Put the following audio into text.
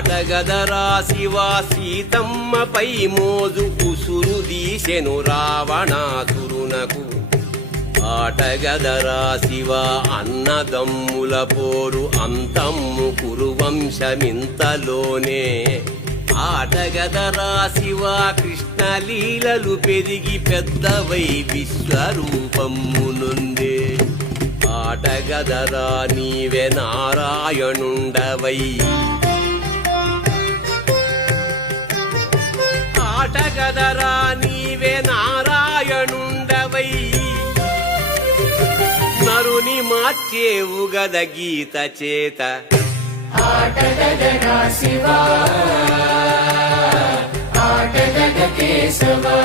ఆటగదరా శివ సీతమ్మపై మోజు ఉసురు దీసెను రావణాసురునకు. ఆటగదరా శివ అన్నదమ్ముల పోరు అంతమ్ము కురువంశమింతలోనే. ఆటగదరా శివ కృష్ణలీలలు పెరిగి పెద్దవై విశ్వరూపమ్మునుందే. ఆటగదరా నీవే నారాయణుండవై. ఆటగదరా నీవే నారాయణుండవై. నరుని మార్చేవు గద గీత చేత. ఆటగదరా శివా ఆటగద కేశవా.